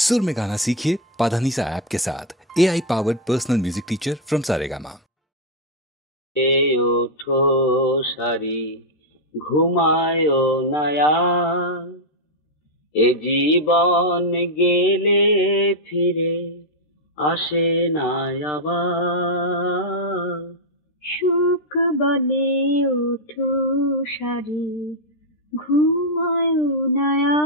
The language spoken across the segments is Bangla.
सुर में गाना सीखिए पाधानीसा ऐप के साथ। AI powered personal music teacher from Saregama. ওঠো সারি ঘুমায়ো নয়া এ জীবন গেলে ফিরে আসে না আবার। সুখ বলে ওঠো সারি ঘুমায়ো নয়া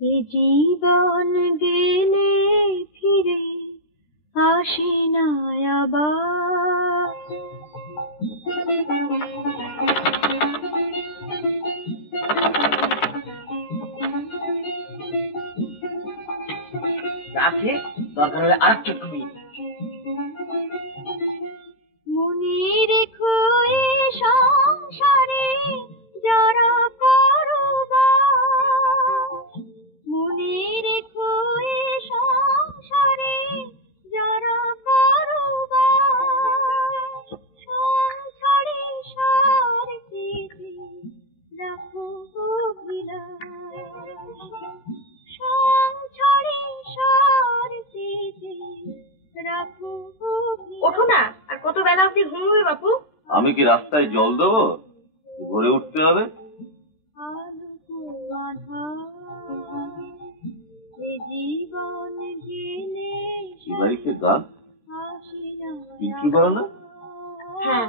এ জীবন গেলে ফিরে আসে না আবার। আছে দরকার হলে আর চোখ ঘুমিয়ে মনে রেখো এ সংসারে যারা করো বাস, মনে রেখো এ সংসারে যারা করো বাস, সংসারে সারথিতে রাখো অভিলাষ, সংসারে সারথিতে রাখো অভিলাষ। ওঠো না, আর কত বেলা অব্দি ঘুমোবে বাপু? আমি কি রাস্তায় জল দেবো? ভোরে উঠতে হবে। বাড়িতে গান পিন্টু করো না? হ্যাঁ,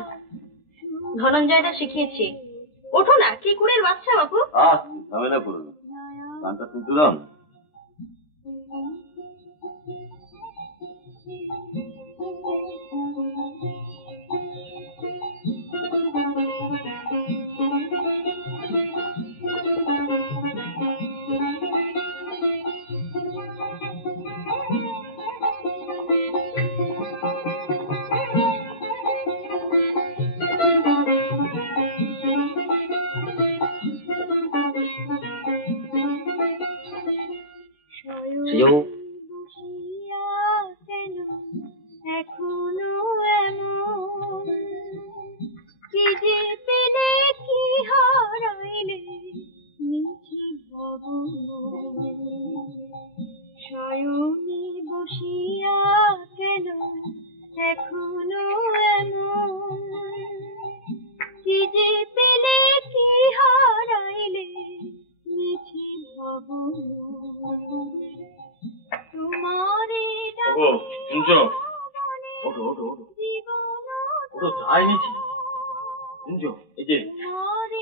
ধনঞ্জয়দা শিখিয়েছি। ওঠো না, কি কুড়ের বাচ্চা বাপু। ঝামেলা করবে, গানটা শুনতে দাও না। এখনো এমন কি যে পেলে কি হারাইলে মিছে ভবন, শয়নে বসিয়া কেন এখনো এমন কি যে পেলে কি হারাইলে মিছে ভবন। তোমারে ওঠো, শুনছো? ওঠো ওঠো ওঠো ওঠো, যাই নিচে শুনছো? এই যে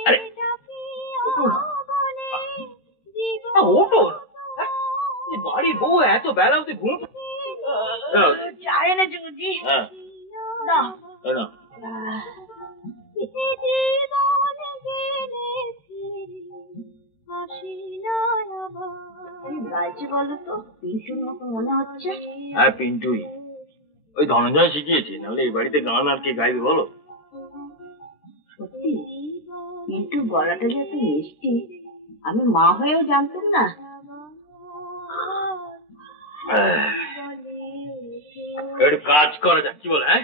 আরে ওঠো না, ওঠো না। বাড়ির বউ এত বেলা অব্দি ঘুম চায় না জুজি। হ্যাঁ না না, গাইছে বলো তো, পিন্টুর মতো মনে হচ্ছে। হ্যাঁ পিন্টুই, ওই ধনঞ্জয় শিখিয়েছে, নাহলে এই বাড়িতে গান আর কে গাইবে বলো? সত্যি পিন্টুর গলাটা যে এত মিষ্টি, আমি মা হয়েও জানতাম না। একটু কাজ করা যাক, কি বলে? হ্যাঁ